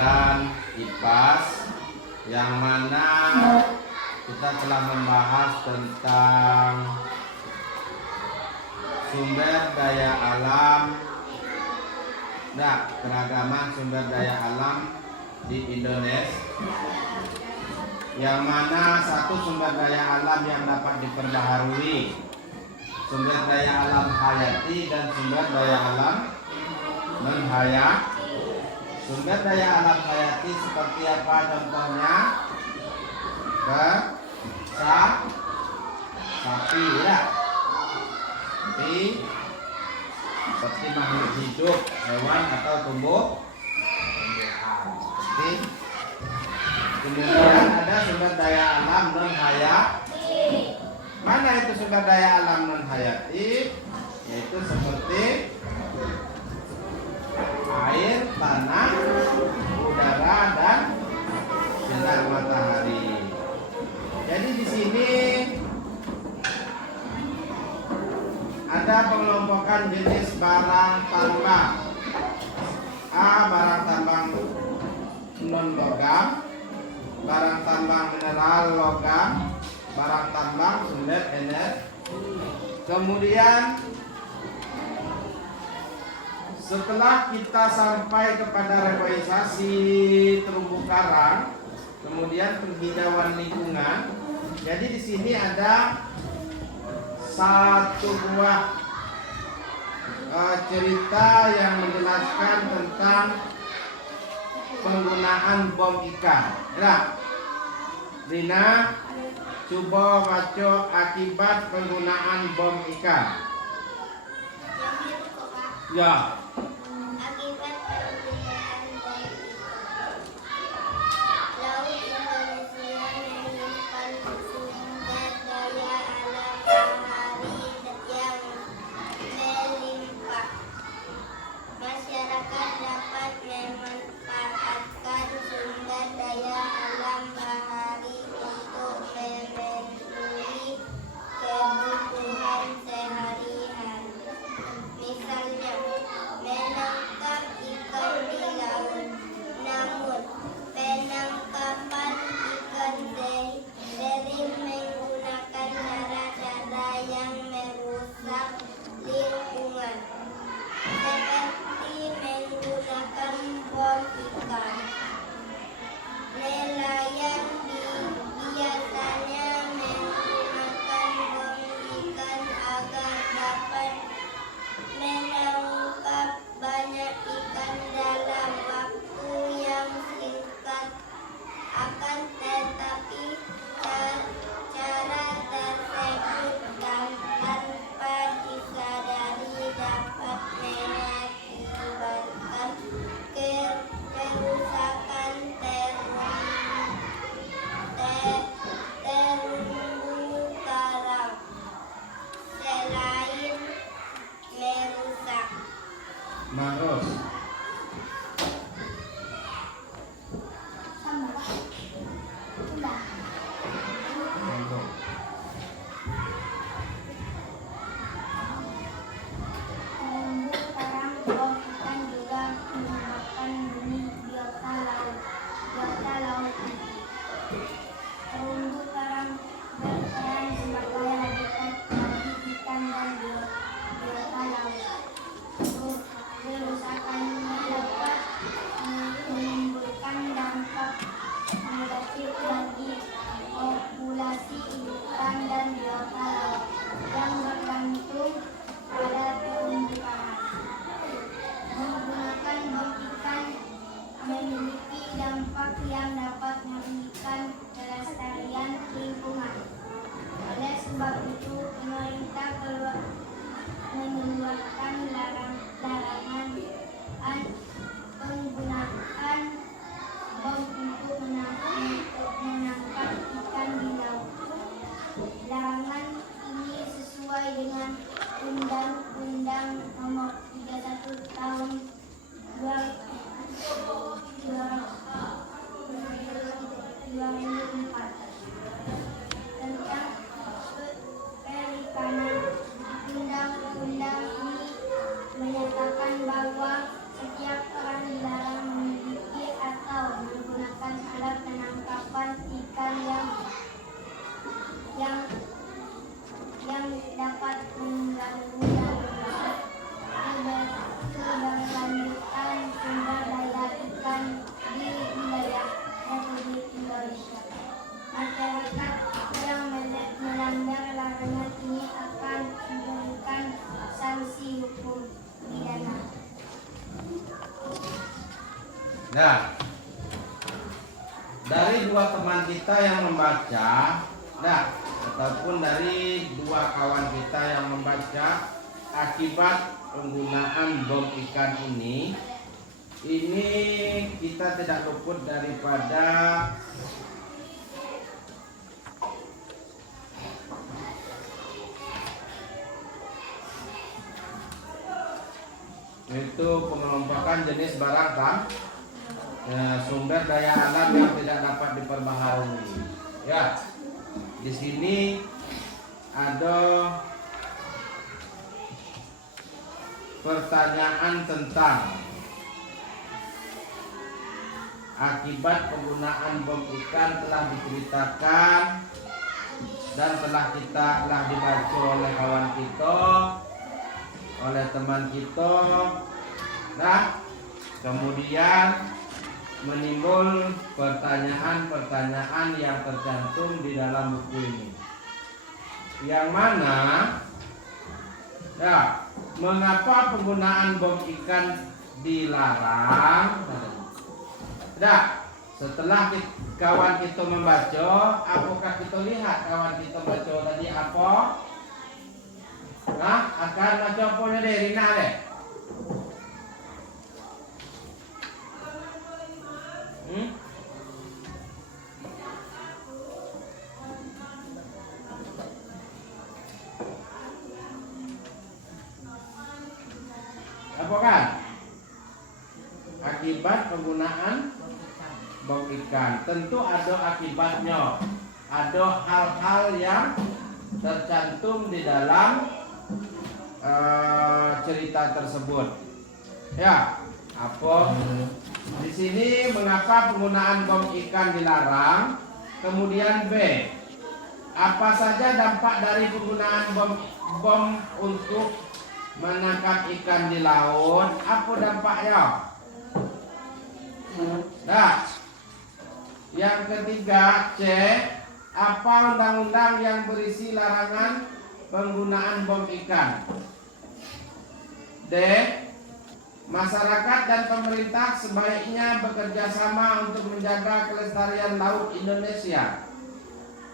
dan IPAS yang mana kita telah membahas tentang sumber daya alam, keragaman sumber daya alam di Indonesia, yang mana satu sumber daya alam yang dapat diperbaharui, sumber daya alam hayati dan sumber daya alam non-hayati. Sumber daya alam hayati seperti apa contohnya? Sapi, seperti makhluk hidup, hewan atau tumbuhan. Kemudian ada sumber daya alam non hayati. Mana itu sumber daya alam non hayati? Yaitu seperti air, tanah, udara, dan sinar matahari. Jadi di sini ada pengelompokan jenis barang tambang. A. Barang tambang non logam, barang tambang mineral logam, barang tambang sumber energi. Kemudian setelah kita sampai kepada reboisasi terumbu karang, kemudian penghijauan lingkungan. Jadi di sini ada satu buah cerita yang menjelaskan tentang penggunaan bom ikan. Rina, coba baca akibat penggunaan bom ikan. Ya. Akibat penggunaan bom ikan, Laut Indonesia menyimpan sumber daya alam bahari yang melimpah. Masyarakat dapat memanfaatkan sumber daya alam bahari untuk memenuhi kebutuhan sehari-hari. Misalnya, menangkap ikan di laut. Namun, penangkapan ikan sering menggunakan cara-cara yang merusak lingkungan, seperti menggunakan bom ikan. Nelayan biasanya menggunakan bom ikan agar dapat menangkap banyak ikan dalam waktu yang singkat. Akan tetapi cara tersebut tanpa disadari dapat mengakibatkan kerusakan terumbu karang. Selain merusak Maros. terumbu karang, bom ikan juga menyebabkan benih biota laut. Terumbu karang berperan sebagai habitat bagi ikan dan biota laut. Kerusakannya dapat menimbulkan dampak negatif bagi populasi ikan dan biota laut yang bergantung pada terumbu karang. Menggunakan bom ikan memiliki dampak yang dapat merugikan kelestarian lingkungan. Oleh sebab itu, pemerintah mengeluarkan larangan penggunaan bom untuk menangkap ikan di laut. Larangan ini sesuai dengan Undang-Undang Nomor 31 Tahun 2004 tentang perikanan. Undang-undang ini menyatakan bahwa setiap orang dilarang memiliki Nah, dari dua teman kita yang membaca, nah, ataupun dari dua kawan kita yang membaca, akibat penggunaan bom ikan ini kita tidak luput daripada itu pengelompokan jenis barang sumber daya alam yang tidak dapat diperbaharui. Ya, di sini ada pertanyaan tentang akibat penggunaan bom ikan telah diceritakan dan telah dibaca oleh kawan kita, oleh teman kita. Nah, kemudian menimbul pertanyaan-pertanyaan yang tercantum di dalam buku ini. Yang mana, ya, mengapa penggunaan bom ikan dilarang? Nah, setelah kawan kita membaca, apakah kita lihat kawan kita baca tadi apa? Nah, akan baca apa deh, Rina deh. Apa kan? Akibat penggunaan bom ikan. Tentu ada akibatnya. Ada hal-hal yang tercantum di dalam cerita tersebut. Ya, apa? Di sini mengapa penggunaan bom ikan dilarang? Kemudian B, apa saja dampak dari penggunaan bom untuk menangkap ikan di laut? Apa dampaknya? Nah, yang ketiga C, apa undang-undang yang berisi larangan penggunaan bom ikan? D, masyarakat dan pemerintah sebaiknya bekerja sama untuk menjaga kelestarian laut Indonesia.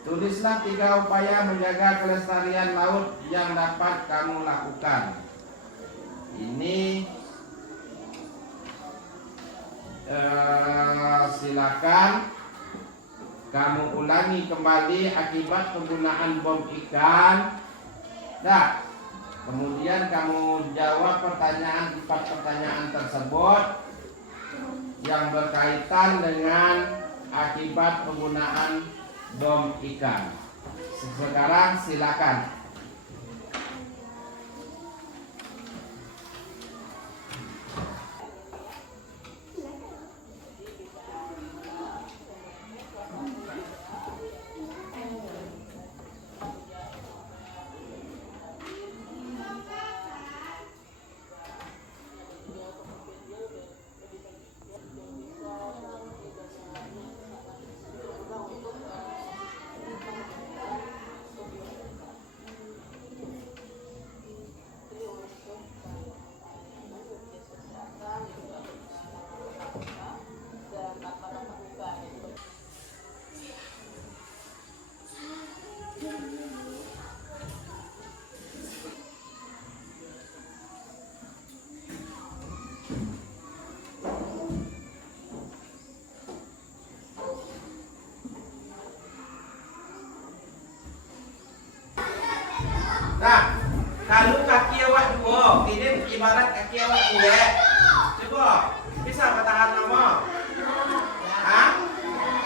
Tulislah 3 upaya menjaga kelestarian laut yang dapat kamu lakukan. Ini silakan kamu ulangi kembali akibat penggunaan bom ikan. Nah, kemudian kamu jawab 4 pertanyaan tersebut yang berkaitan dengan akibat penggunaan bom ikan. Sekarang silakan. Nah, kalau kaki awak 2, ini ibarat kaki awak 2. Coba, bisa bertahan lama? Hah?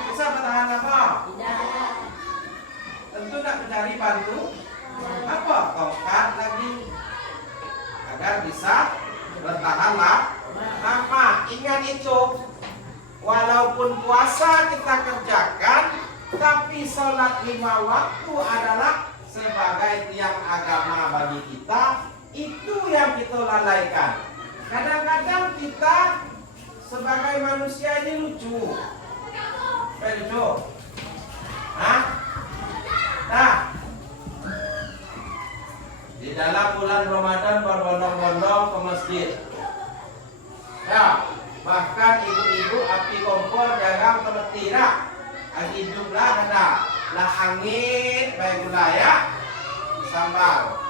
Bisa bertahan lama? Tentu nak mencari bantu. Apa? Tongkat lagi agar bisa bertahan lama. Ingat itu, walaupun puasa kita kerjakan, tapi sholat 5 waktu adalah sebagai tiang agama bagi kita, itu yang kita lalaikan. Kadang-kadang kita sebagai manusia ini lucu. Lucu. Hah? Nah, di dalam bulan Ramadan berbondong-bondong ke masjid. Ya, Bahkan ibu-ibu api kompor jarang temetira. Hiduplah ada lah angin baik gulaya sambal.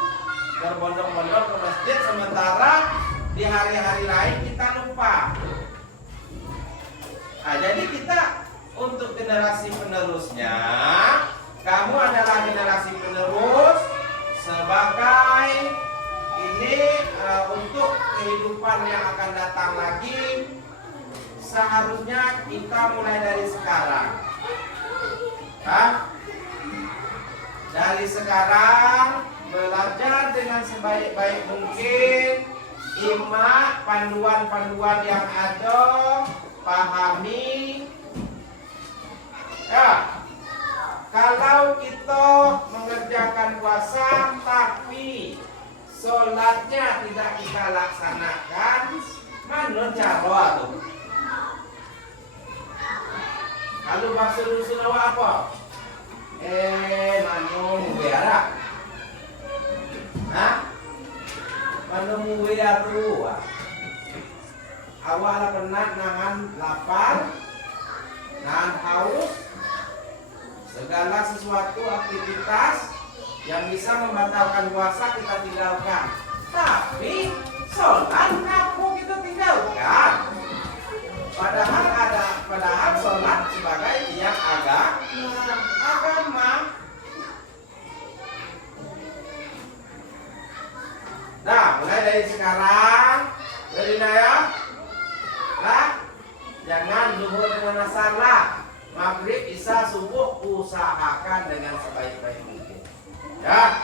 Berbondong-bondong ke masjid sementara di hari-hari lain kita lupa. Nah, jadi kita untuk generasi penerusnya, kamu adalah generasi penerus sebagai ini untuk kehidupan yang akan datang lagi. Seharusnya kita mulai dari sekarang. Dari sekarang belajar dengan sebaik-baik mungkin, imak panduan-panduan yang ada, pahami. Ya, kalau kita mengerjakan puasa tapi sholatnya tidak kita laksanakan, mana cara tuh? Kalau bahasa rusun awak apa? Manu muwera. Hah? Manu muwera tu. Awak lah penat nahan lapar, nahan haus, segala sesuatu aktivitas yang bisa membatalkan puasa kita tinggalkan. Tapi sholat kamu kita tinggalkan. Padahal sholat sebagai tiang agama. Nah, mulai dari sekarang, dari ya, lah, jangan zuhur dengan salah, maghrib, isya, subuh usahakan dengan sebaik-baik mungkin. Ya,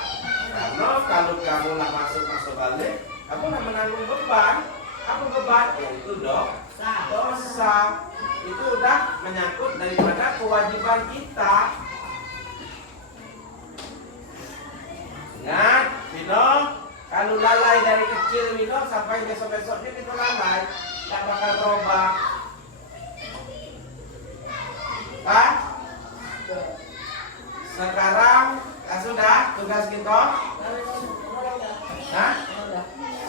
karena kalau kamu lah masuk balik, kamu lah menanggung beban. Aku beban, itu dosa. Itu udah menyangkut daripada kewajiban kita. Ingat, Vino, kalau lalai dari kecil Vino sampai besok-besoknya kita lalai, tak bakal berubah. Sekarang sudah tugas kita?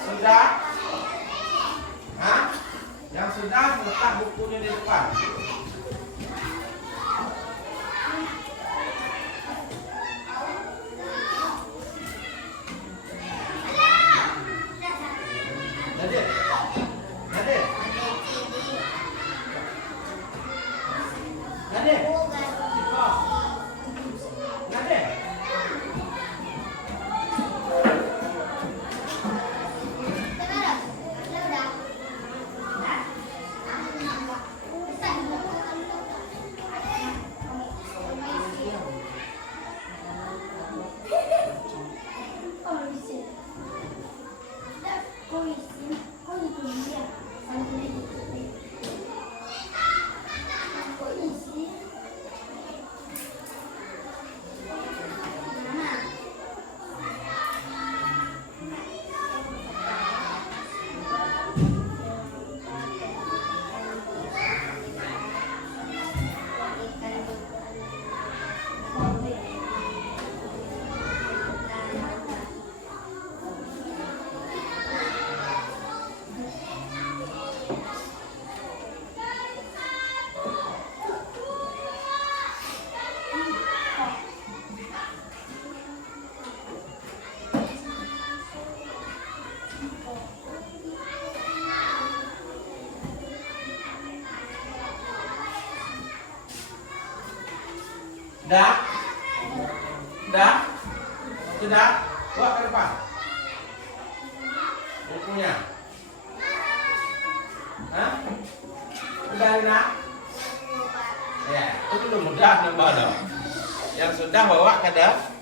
Sudah? Yang sudah letak bukunya di depan. Nadir. Sudah, bawa ke depan bukunya. Sudah Rina? Ya, itu belum mudah nambah dong. Yang sudah bawa ke depan.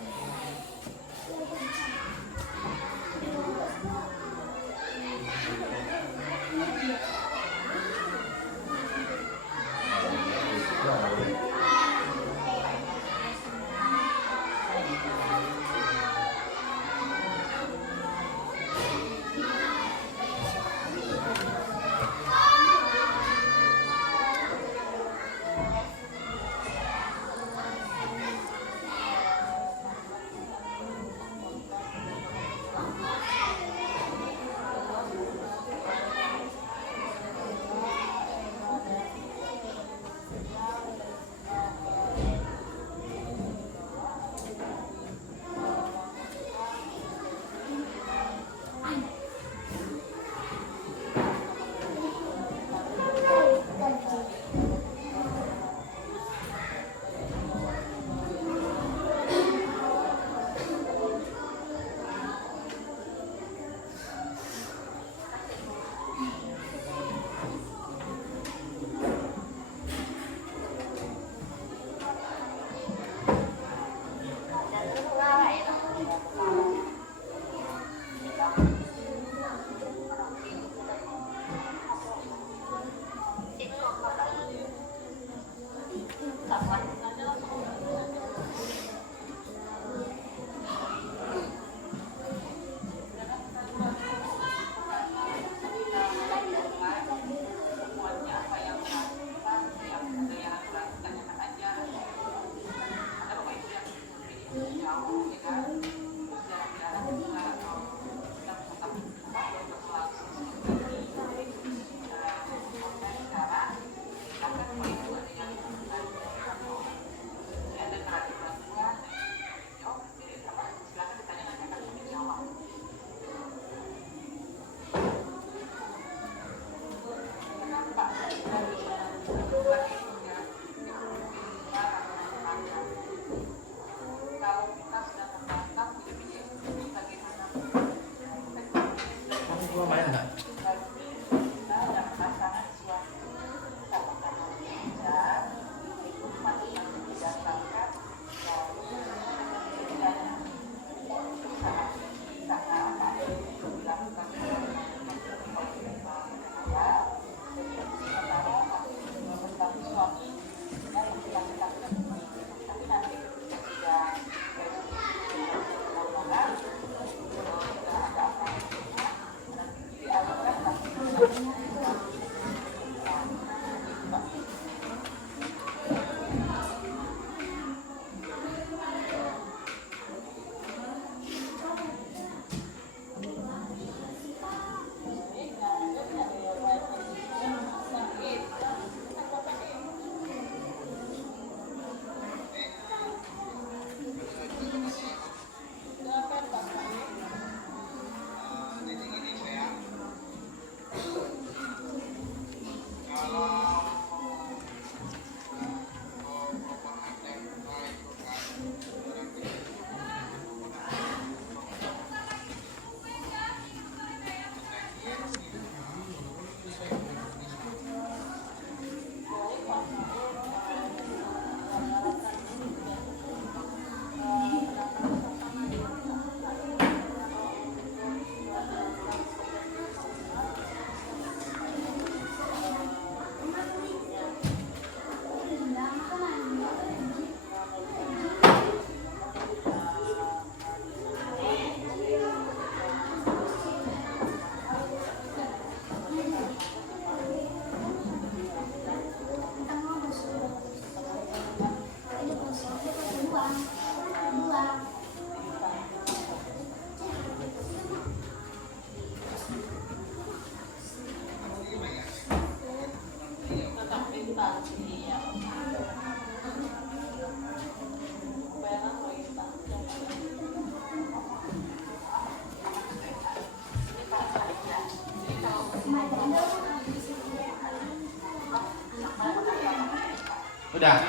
Udah?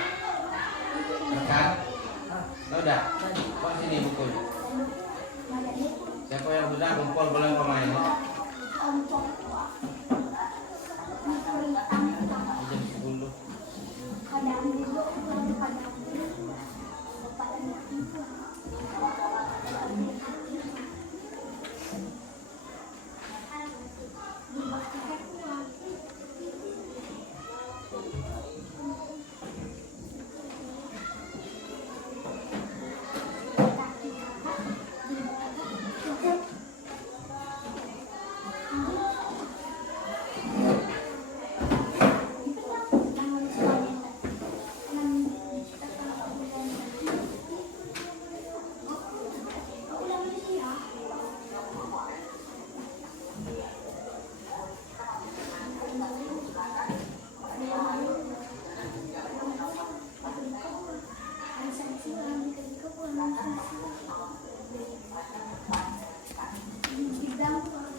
Rekan? Udah? Kok sini bukunya? Siapa yang sudah kumpul boleh pemain? Jam 10.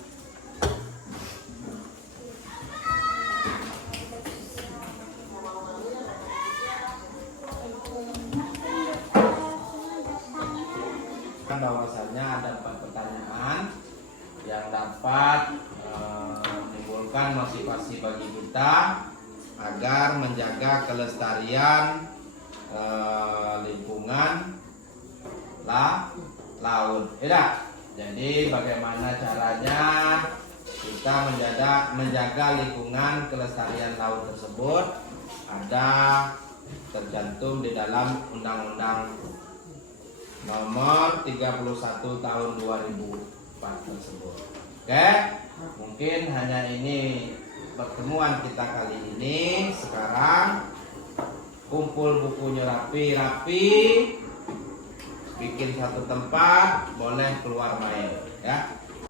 Bahwasanya ada 4 pertanyaan yang dapat menimbulkan motivasi bagi kita agar menjaga kelestarian lingkungan laut. Jadi bagaimana caranya kita menjaga lingkungan kelestarian laut tersebut ada tercantum di dalam Undang-Undang Nomor 31 tahun 2004 tersebut. Oke, mungkin hanya ini pertemuan kita kali ini. Sekarang kumpul bukunya rapi-rapi, bikin satu tempat, boleh keluar main ya.